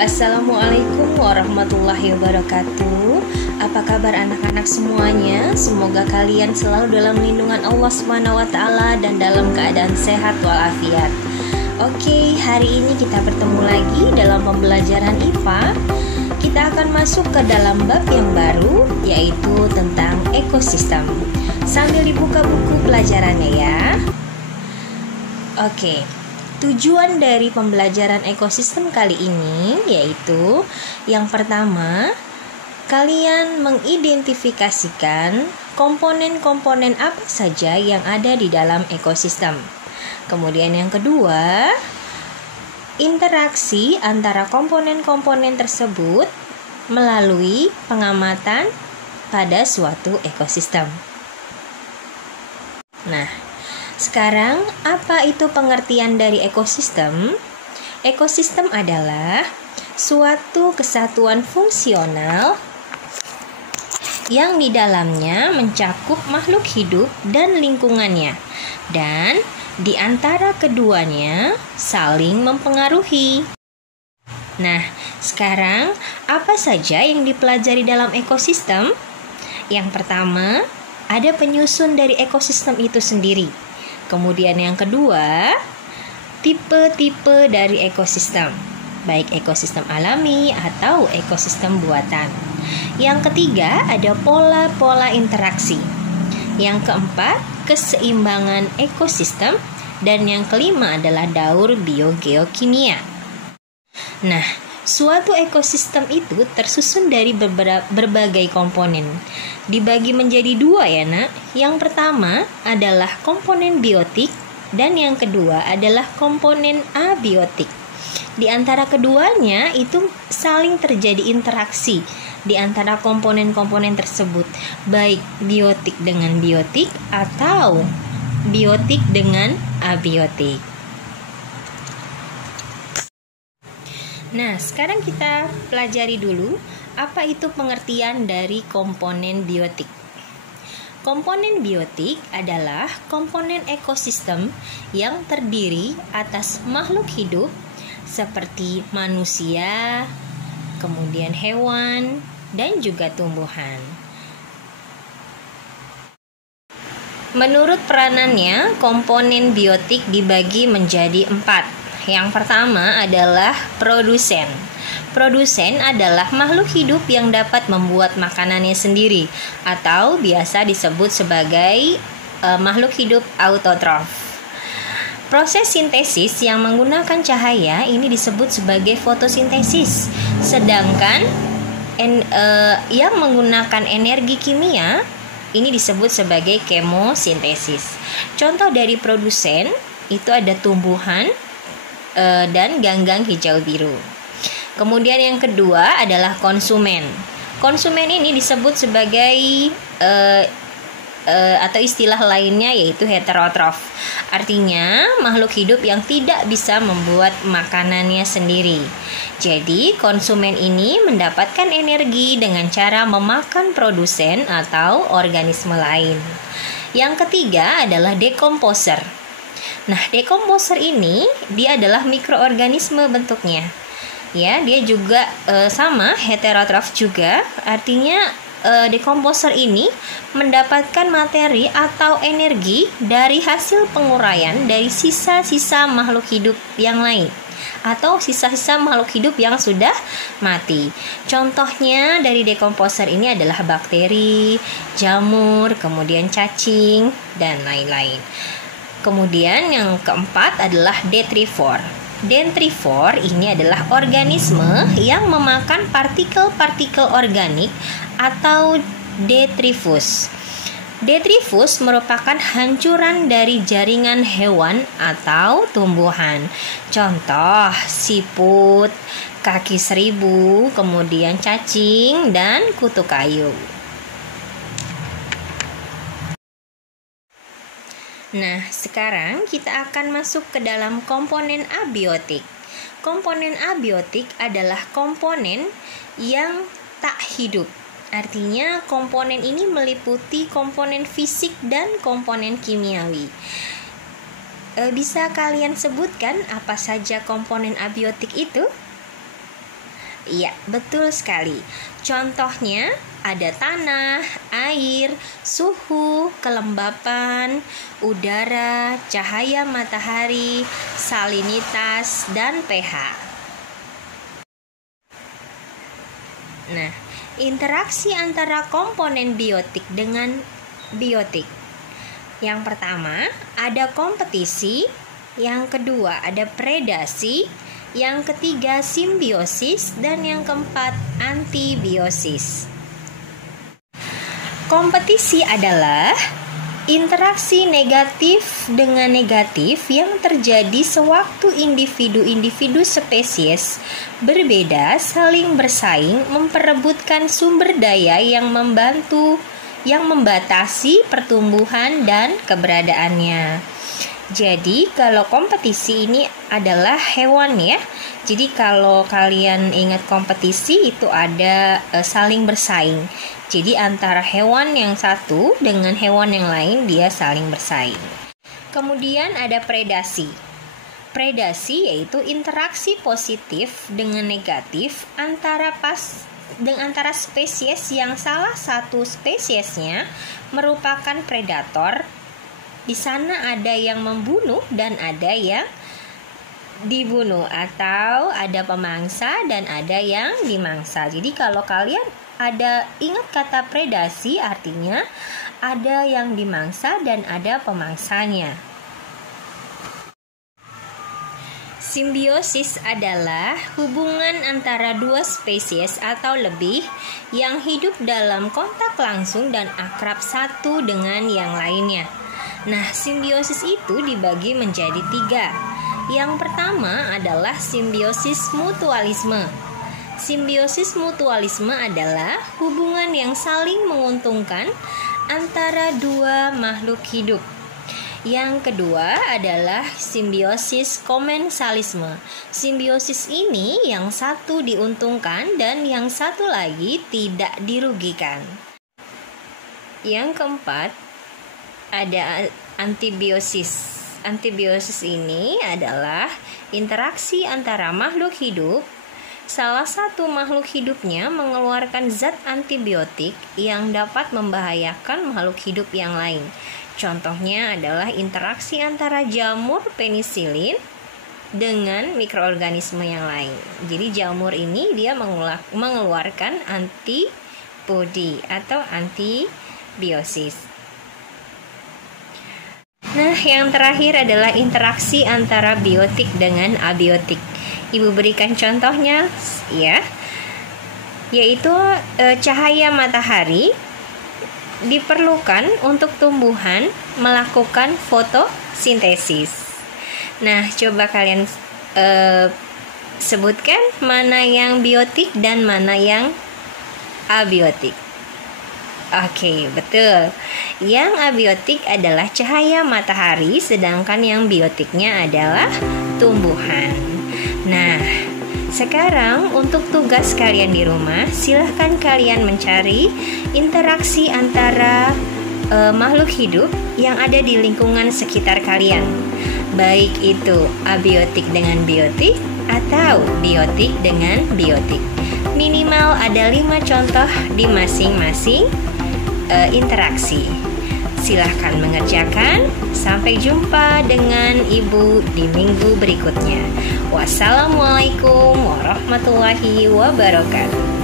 Assalamualaikum warahmatullahi wabarakatuh. Apa kabar anak-anak semuanya? Semoga kalian selalu dalam lindungan Allah SWT dan dalam keadaan sehat walafiat. Oke, hari ini kita bertemu lagi dalam pembelajaran IPA. Kita akan masuk ke dalam bab yang baru, yaitu tentang ekosistem. Sambil dibuka buku pelajarannya ya. Oke. Tujuan dari pembelajaran ekosistem kali ini yaitu yang pertama, kalian mengidentifikasikan komponen-komponen apa saja yang ada di dalam ekosistem. Kemudian yang kedua, interaksi antara komponen-komponen tersebut melalui pengamatan pada suatu ekosistem. Nah, sekarang, apa itu pengertian dari ekosistem? Ekosistem adalah suatu kesatuan fungsional yang di dalamnya mencakup makhluk hidup dan lingkungannya, dan di antara keduanya saling mempengaruhi. Nah, sekarang apa saja yang dipelajari dalam ekosistem? Yang pertama, ada penyusun dari ekosistem itu sendiri. Kemudian yang kedua, tipe-tipe dari ekosistem, baik ekosistem alami atau ekosistem buatan. Yang ketiga, ada pola-pola interaksi. Yang keempat, keseimbangan ekosistem. Dan yang kelima adalah daur biogeokimia. Nah, suatu ekosistem itu tersusun dari berbagai komponen. Dibagi menjadi dua ya nak. Yang pertama adalah komponen biotik dan yang kedua adalah komponen abiotik. Di antara keduanya itu saling terjadi interaksi di antara komponen-komponen tersebut, baik biotik dengan biotik atau biotik dengan abiotik. Nah, sekarang kita pelajari dulu apa itu pengertian dari komponen biotik. Komponen biotik adalah komponen ekosistem yang terdiri atas makhluk hidup seperti manusia, kemudian hewan, dan juga tumbuhan. Menurut peranannya, komponen biotik dibagi menjadi 4. Yang pertama adalah produsen. Produsen adalah makhluk hidup yang dapat membuat makanannya sendiri atau biasa disebut sebagai makhluk hidup autotrof. Proses sintesis yang menggunakan cahaya ini disebut sebagai fotosintesis. Sedangkan yang menggunakan energi kimia ini disebut sebagai kemosintesis. Contoh dari produsen itu ada tumbuhan dan ganggang hijau biru. Kemudian yang kedua adalah konsumen. Konsumen ini disebut sebagai atau istilah lainnya yaitu heterotrof. Artinya makhluk hidup yang tidak bisa membuat makanannya sendiri. Jadi konsumen ini mendapatkan energi dengan cara memakan produsen atau organisme lain. Yang ketiga adalah dekomposer. Nah, dekomposer ini dia adalah mikroorganisme bentuknya. Ya, dia juga sama heterotrof juga. Artinya dekomposer ini mendapatkan materi atau energi dari hasil penguraian dari sisa-sisa makhluk hidup yang lain atau sisa-sisa makhluk hidup yang sudah mati. Contohnya dari dekomposer ini adalah bakteri, jamur, kemudian cacing, dan lain-lain. Kemudian yang keempat adalah detrivor. Detrivor ini adalah organisme yang memakan partikel-partikel organik atau detritus. Detritus merupakan hancuran dari jaringan hewan atau tumbuhan. Contoh siput, kaki seribu, kemudian cacing, dan kutu kayu. Nah, sekarang kita akan masuk ke dalam komponen abiotik. Komponen abiotik adalah komponen yang tak hidup. Artinya komponen ini meliputi komponen fisik dan komponen kimiawi. Bisa kalian sebutkan apa saja komponen abiotik itu? Iya, betul sekali. Contohnya ada tanah, air, suhu, kelembapan, udara, cahaya matahari, salinitas, dan pH. Nah, interaksi antara komponen biotik dengan biotik. Yang pertama, ada kompetisi. Yang kedua, ada predasi. Yang ketiga, simbiosis. Dan yang keempat, antibiosis. Kompetisi adalah interaksi negatif dengan negatif yang terjadi sewaktu individu-individu spesies berbeda saling bersaing memperebutkan sumber daya yang membatasi pertumbuhan dan keberadaannya. Jadi kalau kompetisi ini adalah hewan ya. Jadi kalau kalian ingat kompetisi itu ada saling bersaing. Jadi antara hewan yang satu dengan hewan yang lain dia saling bersaing. Kemudian ada predasi. Predasi yaitu interaksi positif dengan negatif antara spesies yang salah satu spesiesnya merupakan predator. Di sana ada yang membunuh dan ada yang dibunuh, atau ada pemangsa dan ada yang dimangsa. Jadi kalau kalian ingat kata predasi artinya ada yang dimangsa dan ada pemangsanya. Simbiosis adalah hubungan antara dua spesies atau lebih yang hidup dalam kontak langsung dan akrab satu dengan yang lainnya. Nah, simbiosis itu dibagi menjadi 3. Yang pertama adalah simbiosis mutualisme. Simbiosis mutualisme adalah hubungan yang saling menguntungkan antara dua makhluk hidup. Yang kedua adalah simbiosis komensalisme. Simbiosis ini yang satu diuntungkan dan yang satu lagi tidak dirugikan. Yang keempat ada antibiosis. Antibiosis ini adalah interaksi antara makhluk hidup. Salah satu makhluk hidupnya mengeluarkan zat antibiotik yang dapat membahayakan makhluk hidup yang lain. Contohnya adalah interaksi antara jamur penisilin dengan mikroorganisme yang lain. Jadi jamur ini dia mengeluarkan antibodi atau antibiosis. Nah, yang terakhir adalah interaksi antara biotik dengan abiotik. Ibu berikan contohnya ya, yaitu cahaya matahari diperlukan untuk tumbuhan melakukan fotosintesis. Nah, coba kalian sebutkan mana yang biotik dan mana yang abiotik. Oke, betul. Yang abiotik adalah cahaya matahari, sedangkan yang biotiknya adalah tumbuhan. Nah, sekarang untuk tugas kalian di rumah, silahkan kalian mencari interaksi antara makhluk hidup yang ada di lingkungan sekitar kalian. Baik itu abiotik dengan biotik atau biotik dengan biotik. Minimal ada 5 contoh di masing-masing interaksi. Silahkan mengerjakan. Sampai jumpa dengan Ibu di minggu berikutnya. Wassalamualaikum warahmatullahi wabarakatuh.